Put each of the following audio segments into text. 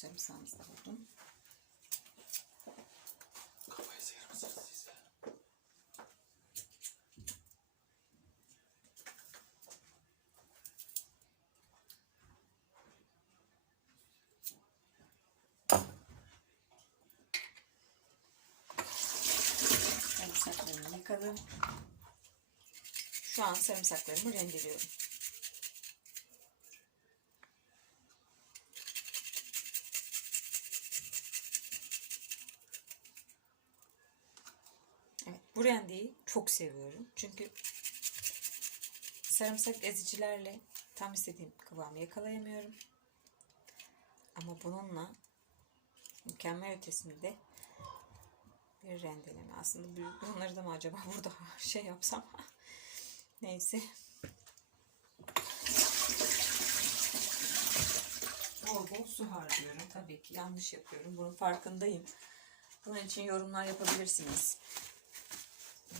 sarımsağımızı da buldum. Kafayı sıyırmışsınız siz ya. Sarımsaklarımı yıkadım. Şu an sarımsaklarımı rendeliyorum. Bu rendeyi çok seviyorum. Çünkü sarımsak ezicilerle tam istediğim kıvamı yakalayamıyorum. Ama bununla mükemmel ötesinde bir rendeleme. Aslında bunları da mı acaba burada şey yapsam? Neyse. Bol bol su harcıyorum. Tabii ki yanlış yapıyorum. Bunun farkındayım. Bunun için yorumlar yapabilirsiniz.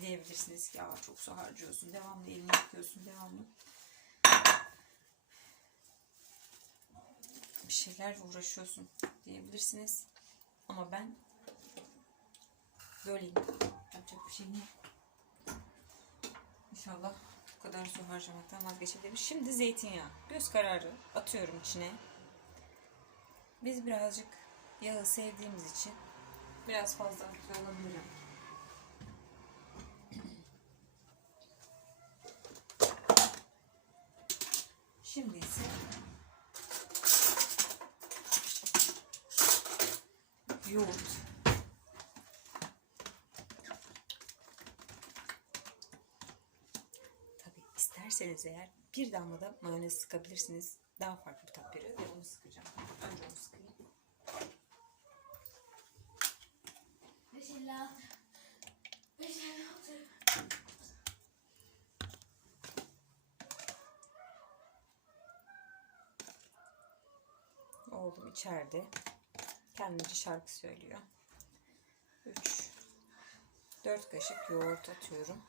Diyebilirsiniz ki ya çok su harcıyorsun. Devamlı elini yıkıyorsun. Devamlı bir şeylerle uğraşıyorsun diyebilirsiniz. Ama ben böyleyim. Yapacak bir şey yok. İnşallah bu kadar su harcamaktan vazgeçebilirim. Şimdi zeytinyağı. Göz kararı atıyorum içine. Biz birazcık yağı sevdiğimiz için biraz fazla atıyor olabilirim. Şimdi ise yoğurt. Tabii isterseniz eğer bir damla da mayonez sıkabilirsiniz. Daha farklı bir tat veriyor ve onu sıkacağım. Önce onu sıkayım. Mesela Oğlum içeride. Kendince şarkı söylüyor. 3 4 kaşık yoğurt atıyorum.